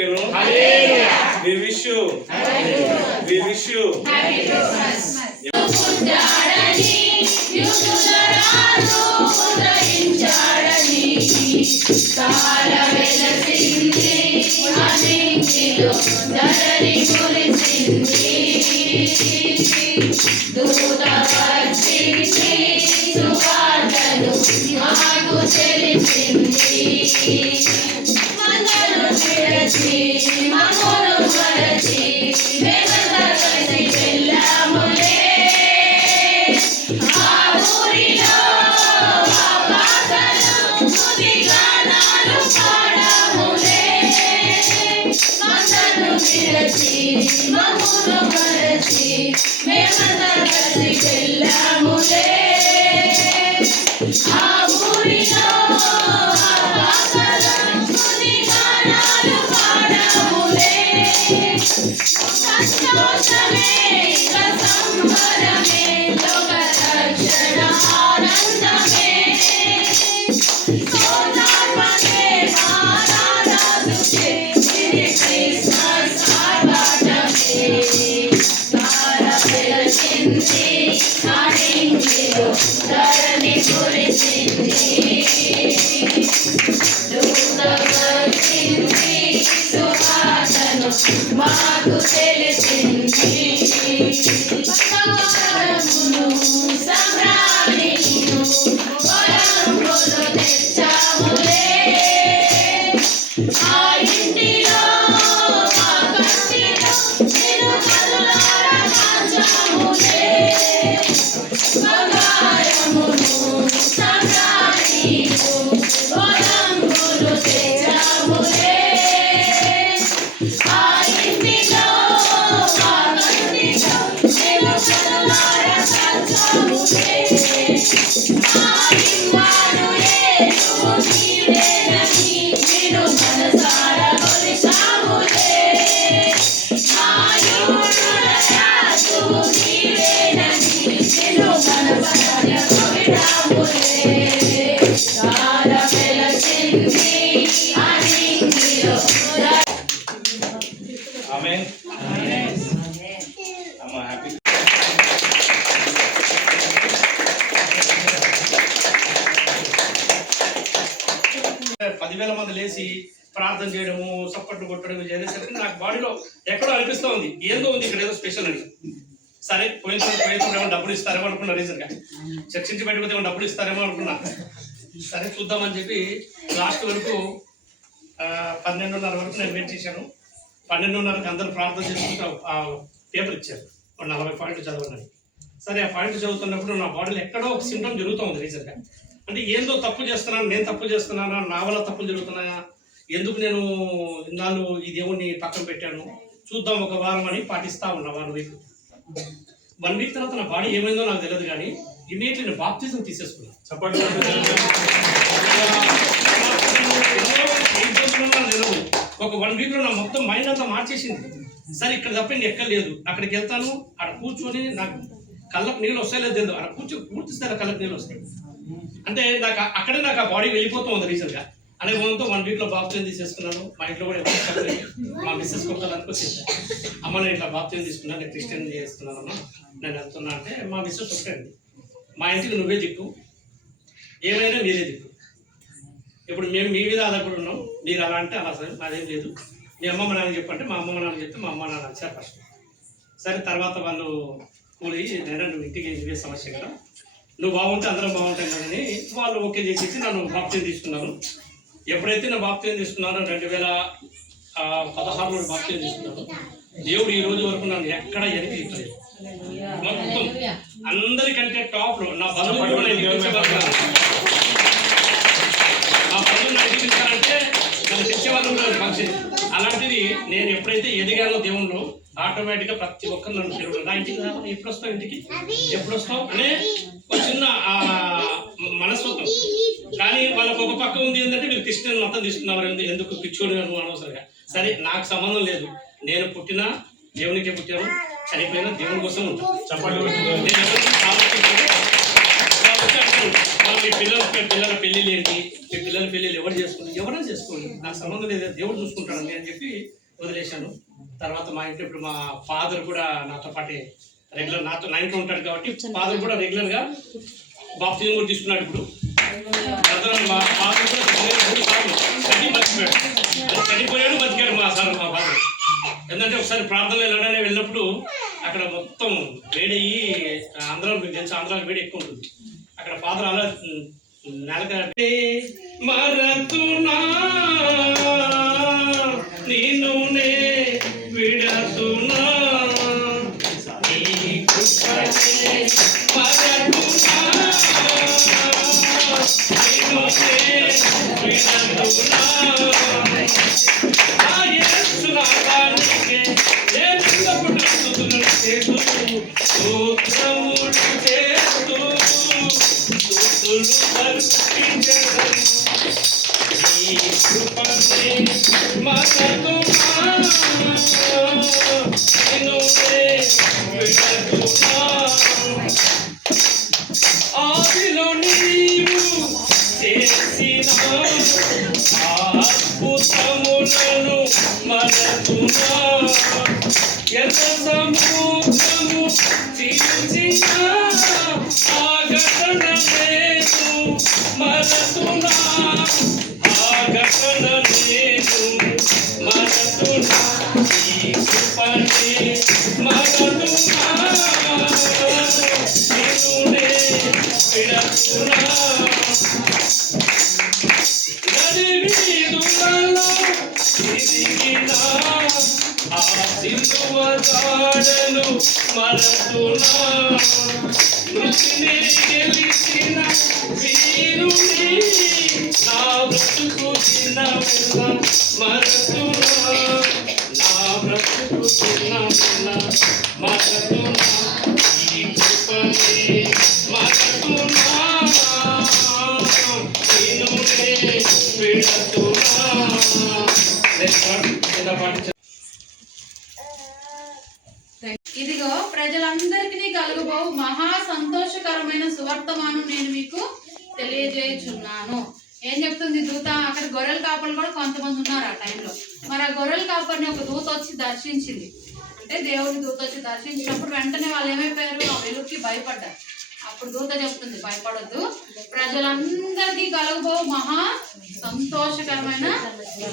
పుట్టెను. We wish you. మాకు తెలిసింది సంగ్రామిను పొలంలో తెచ్చాములే ఆ ఇంటిలో మా కంటిలో నేను కనులారా కాంచాములే బంగారమును సంగ్రామిను పొలంలో తెచ్చాములే Amen. I'm happy. 10,000 మంది లేచి ప్రార్థన చేయడము సప్పట్లు కొట్టడం చేసేసరికి నాకు బాడీలో ఎక్కడో అనిపిస్తూ ఉంది, ఏందో ఉంది ఇక్కడ ఏదో స్పెషల్ అని. సరే పోయిన డబ్బులు ఇస్తారేమో అనుకున్నా, రీసెంట్గా చర్చించి బయటపోతే ఏమో డబ్బులు ఇస్తారేమో అనుకున్నా. సరే చూద్దామని చెప్పి లాస్ట్ వరకు 12:30 వరకు నేను వెయిట్ చేశాను. 12:30కి అందరూ ప్రార్థన చేసుకుంటూ ఆ పేపర్ ఇచ్చారు, 40 పాయింట్లు చదవని. సరే ఆ పాయింట్లు చదువుతున్నప్పుడు నా బాడీలో ఎక్కడో ఒక సింప్టమ్ జరుగుతూ ఉంది రీసెంట్గా. అంటే ఏందో తప్పు చేస్తున్నాను, నేను తప్పు చేస్తున్నానా, నా వల్ల తప్పులు జరుగుతున్నాయా, ఎందుకు నేను ఇన్నాళ్ళు ఈ దేవుణ్ణి పక్కన పెట్టాను, చూద్దాం ఒక వారం అని పాటిస్తా ఉన్నా. 1 వీక్ తర్వాత నా బాడీ ఏమైందో నాకు తెలియదు, కానీ ఇమీడియట్లీ నేను బాప్తిజం తీసేసుకున్నాను. తెలియదు, ఒక 1 వీక్లో నా మొత్తం మైండ్ అంతా మార్చేసింది. సరే ఇక్కడ తప్ప ఇంక ఎక్కలేదు, అక్కడికి వెళ్తాను, అక్కడ కూర్చొని నాకు కళ్ళకు నీళ్ళు వస్తాయి లేదు తెలియదు, అక్కడ కూర్చొని పూర్తి స్థాయి కళ్ళకు నీళ్ళు వస్తాయి. అంటే నాకు అక్కడే నాకు ఆ బాడీ వెళ్ళిపోతూ ఉంది రీసెంట్గా. అనే మూలంతో 1 వీక్లో బాప్తిజం తీసేసుకున్నాను. మా ఇంట్లో కూడా ఎవరు చెప్పలేదు, మా మిస్సెస్ కొట్టాలనుకో చెప్పాను, అమ్మ నేను ఇట్లా బాప్తిజం తీసుకున్నాను, నేను క్రిస్టియన్ చేస్తున్నానమ్మా, నేను వెళ్తున్నా అంటే మా మిస్సెస్ చెప్పండి, మా ఇంటికి నువ్వే దిక్కు, ఏమైనా మీరే దిక్కు, ఇప్పుడు మేము మీ మీద ఆధారపడి ఉన్నాం, మీరు అలా అంటే అలా సరే అదేం లేదు, మీ అమ్మమ్మ నాన్న చెప్పంటే మా అమ్మమ్మ నాన్న చెప్తే మా అమ్మ నాన్న వచ్చారు ఫస్ట్. సరే తర్వాత వాళ్ళు కూలి నేను నువ్వు ఇంటికి ఇవే సమస్య కదా, నువ్వు బాగుంటే అందరం బాగుంటాం కదని వాళ్ళు ఓకే చేసేసి నన్ను బాప్తిజం తీసుకున్నాను. ఎప్పుడైతే నా బాప్తిజం తీసుకున్నానో 2016లో బాప్తిజం తీసుకున్నాను, దేవుడు ఈ రోజు వరకు నన్ను ఎక్కడ ఎనికి ఇవ్వలేదు. మొత్తం అందరికంటే టాప్లో నా బలం నడిపించాలంటే నన్ను తెచ్చేవాళ్ళు ఫంక్షన్. అలాంటిది నేను ఎప్పుడైతే ఎదిగానో దేవుళ్ళు ఆటోమేటిక్గా ప్రతి ఒక్కరు నన్ను తెలియదు, నా ఇంటికి ఎప్పుడు వస్తావు, ఇంటికి ఎప్పుడు వస్తావు అనే ఒక చిన్న మనస్తత్వం. కానీ వాళ్ళకు ఒక పక్క ఉంది ఏంటంటే మీరు క్రిస్టియన్ మతం తీసుకున్నారు, ఎందుకు పిచ్చోడు అనవసరంగా. సరే నాకు సంబంధం లేదు, నేను పుట్టినా దేవునికే పుట్టాను, చనిపోయినా దేవుని కోసం ఉంటాను. చెప్పండి, నేను ఎవరికి మీ పిల్లల పెళ్ళిళ్ళు ఏంటి, మీ పిల్లల పెళ్ళిళ్ళు ఎవరు చేసుకుంటారు, ఎవరైనా చేసుకోండి, నాకు సంబంధం లేదు, దేవుడు చూసుకుంటాడండి అని చెప్పి వదిలేశాను. తర్వాత మా ఇంట్లో ఇప్పుడు మా ఫాదర్ కూడా నాతో పాటే రెగ్యులర్ నాతో 9 ఉంటాడు కాబట్టి ఫాదర్ కూడా రెగ్యులర్గా బాప్తిజం కూడా తీసుకున్నాడు. ఇప్పుడు మా ఫాదర్ కూడా 3 సార్లు చనిపోయాడు, బతికాడు మా ఫాదర్. ఎందుకంటే ఒకసారి ప్రార్థనలు వెళ్ళడానికి వెళ్ళినప్పుడు అక్కడ మొత్తం వేడయ్యి ఆంధ్రాలో మీకు తెలుసు, ఆంధ్రాలో వేడి ఎక్కువ ఉంటుంది. అక్కడ ఫాదర్ అలా నెలకంటే మరతునా నిన్ను నే విడతునా ఆదిలో నీవు చేసిన అద్భుతములను మరతునా ఎర్ర సముద్రము చీల్చిన ఆ ఘటన నేను మరతునా, ఆ ఘటన నేను మరతునా, ఈ కృపనే మరతునా నిన్నునే విడతునా. నడివీధులలో తిరిగిన ఆ సిలువ దాడను మరతునా, మృతిని గెలిచిన వీరుని నా బ్రతుకు దినమెల్ల మరతునా, నా బ్రతుకు దినమెల్ల మరతునా, ఈ కృపనే మరతునా నిన్నునే విడతునా. ఇదిగో ప్రజలందరికీ కలుగుబో మహా సంతోషకరమైన సువర్తమానం నేను మీకు తెలియజేయుచున్నాను. ఏం చెప్తుంది దూత? అక్కడ గొర్రెల కాపర్లు కూడా కొంతమంది ఉన్నారు ఆ టైంలో. మరి ఆ గొర్రెల కాపర్ని ఒక దూత వచ్చి దర్శించింది. అంటే దేవుని దూత వచ్చి దర్శించినప్పుడు వెంటనే వాళ్ళు ఏమైపోయారు? ఆ వెలుగుకి భయపడ్డారు. అప్పుడు దూత చెప్తుంది, భయపడొద్దు, ప్రజలందరికీ కలుగుబో మహా సంతోషకరమైన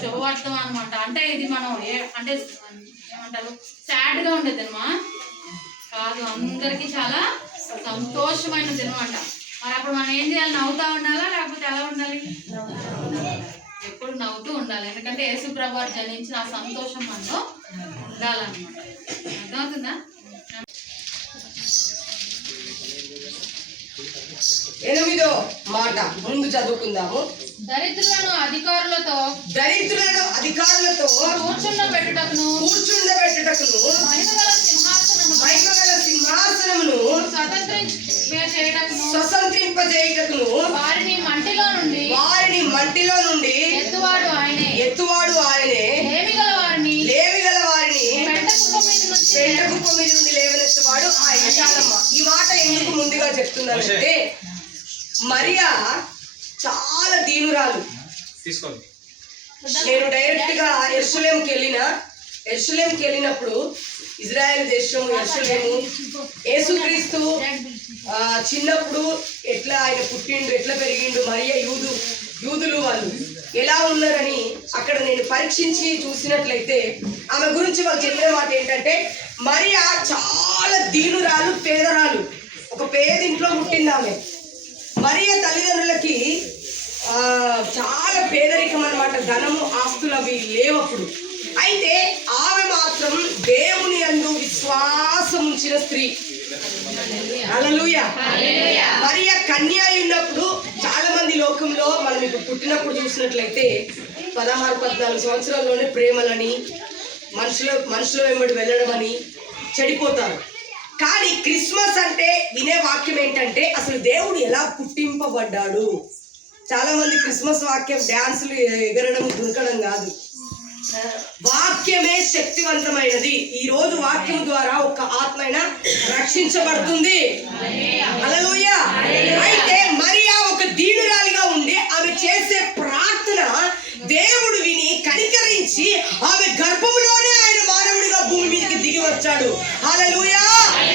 శుభవార్తం అనమాట. అంటే ఇది మనం అంటే ఏమంటారు, సాడ్ గా ఉండే దినమా కాదు, అందరికీ చాలా సంతోషమైన దినం అంట. మరి అప్పుడు మనం ఏం చేయాలి? నవ్వుతా ఉండాలా లేకపోతే ఎలా ఉండాలి? ఎప్పుడు నవ్వుతూ ఉండాలి. ఎందుకంటే యేసు ప్రభువు జనించిన ఆ సంతోషం మనలో ఉండాలన్నమాట. అర్థమవుతుందా? 8వ మాట ముందు చదువుకుందాము. దరిద్రులను అధికారులతో కూర్చుండబెట్టుటకును మహిమగల సింహాసనమును స్వతంత్రింపజేయుటకును వారిని మంటిలో నుండి ఎత్తువాడు ఆయనే. లేమిగల వారిని పెంట కుప్ప మీద నుండి లేవనెత్తువాడు ఆయన. చాలమ్మ, ఈ మాట ఎందుకు ముందుగా చెప్తున్నానంటే మరియా చాలా దీనురాలు. నేను డైరెక్ట్ గా యెరూషలేంకి వెళ్ళినప్పుడు ఇజ్రాయెల్ దేశం యెరూషలేము, యేసుక్రీస్తు చిన్నప్పుడు ఎట్లా ఆయన పుట్టిండు, ఎట్లా పెరిగిండు, మరియా యూదులు వాళ్ళు ఎలా ఉన్నారని అక్కడ నేను పరీక్షించి చూసినట్లయితే ఆమె గురించి వాళ్ళు చెప్పిన మాట ఏంటంటే మరియా చాలా దీనురాలు, పేదరాలు, ఒక పేదింట్లో పుట్టింది ఆమె. మరియా తల్లిదండ్రులకి చాలా పేదరికం అన్నమాట, ధనము ఆస్తులు అవి లేవప్పుడు. అయితే ఆమె మాత్రం దేవుని యందు విశ్వాసం ఉంచిన స్త్రీ. హల్లెలూయా. మరియా కన్య ఉన్నప్పుడు చాలా మంది లోకంలో మనం ఇప్పుడు పుట్టినప్పుడు చూసినట్లయితే 16-14 సంవత్సరాల్లోనే ప్రేమలని మనుషుల వెంబడి వెళ్ళడం అని చెడిపోతారు. కానీ క్రిస్మస్ అంటే వినే వాక్యం ఏంటంటే అసలు దేవుడు ఎలా పుట్టింపబడ్డాడు. చాలా మంది క్రిస్మస్ వాక్యం డాన్సులు ఎగరడం దునకడం కాదు, వాక్యమే శక్తివంతమైనది. ఈ రోజు వాక్యం ద్వారా ఒక ఆత్మైన రక్షించబడుతుంది. హల్లెలూయా. అయితే మరియా ఒక దీనురాలిగా ఉండి ఆమె చేసే ప్రార్థన దేవుడు విని కనికరించి ఆమె గర్భంలోనే ఆయన మానవుడిగా భూమి మీదకి దిగి వచ్చాడు. హల్లెలూయా.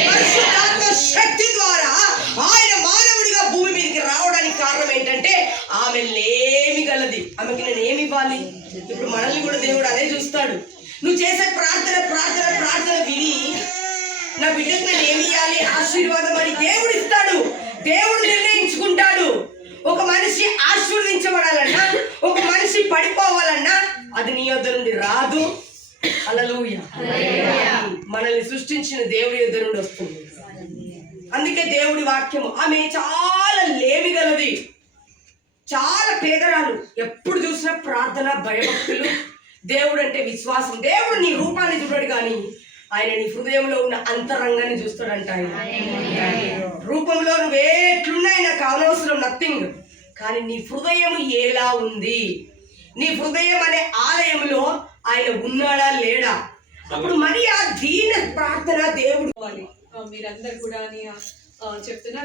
పరిశుద్ధాత్మ శక్తి ద్వారా ఆయన మానవుడిగా భూమి మీదకి రావడానికి కారణం ఏంటంటే ఆమె లేమి గలది. ఆమెకి నేను ఏమి ఇవ్వాలి? ఇప్పుడు మనల్ని కూడా దేవుడు అదే చూస్తాడు. నువ్వు చేసే ప్రార్థన ప్రార్థన ప్రార్థన విని నా బిడ్డకు నేను ఏమి ఇవ్వాలి ఆశీర్వాదం అని దేవుడు ఇస్తాడు. దేవుడు నిర్ణయించుకుంటాడు. ఒక మనిషి ఆశీర్వదించబడాలన్నా, ఒక మనిషి పడిపోవాలన్నా అది నీ యొద్ద నుండి రాదు. హల్లెలూయా. మనల్ని సృష్టించిన దేవుడి యొద్ద నుండి వస్తుంది. అందుకే దేవుడి వాక్యము ఆమె చాలా లేమిగలది, చాలా పేదరాలు. ఎప్పుడు చూసినా ప్రార్థన, భయభక్తులు, దేవుడు అంటే విశ్వాసం. దేవుడు నీ రూపాన్ని చూడడు కానీ ఆయన నీ హృదయంలో ఉన్న అంతరంగాన్ని చూస్తాడంట. ఆయన రూపంలో నువ్వేట్లున్నాయి నాకు అనవసరం, నథింగ్. కానీ నీ హృదయం ఎలా ఉంది, నీ హృదయం అనే ఆలయంలో ఆయన ఉన్నాడా లేడా? అప్పుడు మరి ఆ దీన ప్రార్థన దేవుడు మీరందరూ కూడా అని చెప్తున్నా.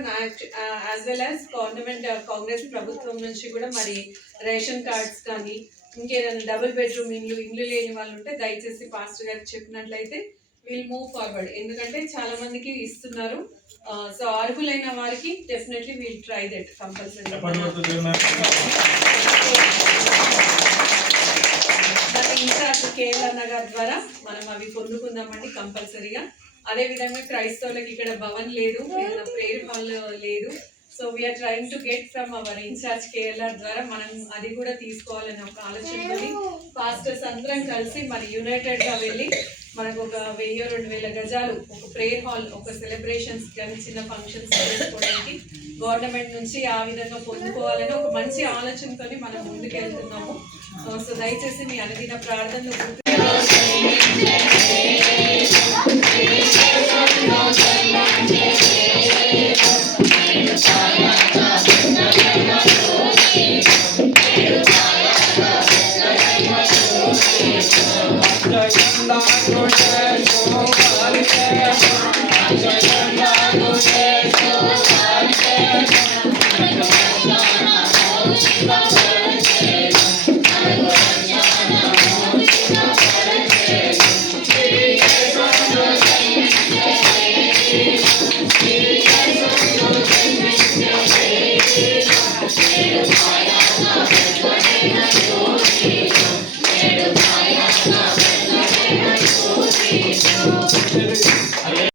As well as government Congress ప్రభుత్వం నుంచి కూడా మరి రేషన్ కార్డ్స్ కానీ ఇంకేదైనా డబుల్ బెడ్రూమ్ ఇల్లు లేని వాళ్ళు ఉంటే దయచేసి పాస్టర్ గారికి చెప్పినట్లయితే విల్ మూవ్ ఫార్వర్డ్. ఎందుకంటే చాలా మందికి ఇస్తున్నారు. సో అర్హులైన వారికి definitely will try that compulsory. Incharge KL అన్న గారి ద్వారా మనం అవి పొందుకుందామండి కంపల్సరీగా. అదేవిధంగా క్రైస్తవులకు ఇక్కడ భవన్ లేదు, ప్రేయర్ హాల్ లేదు. So we are trying to get from our incharge KLR ద్వారా మనం అది కూడా తీసుకోవాలని ఒక ఆలోచనతోని పాస్టర్స్ అందరం కలిసి మరి యునైటెడ్గా వెళ్ళి మనకు ఒక 1000-2000 గజాలు ఒక ప్రేయర్ హాల్, ఒక సెలబ్రేషన్స్ కానీ చిన్న ఫంక్షన్స్ చేసుకోవడానికి గవర్నమెంట్ నుంచి ఆ విధంగా పొందుకోవాలని ఒక మంచి ఆలోచనతో మనం ముందుకెళ్తున్నాము. సో దయచేసి మీ అనుదిన ప్రార్థనలు Jai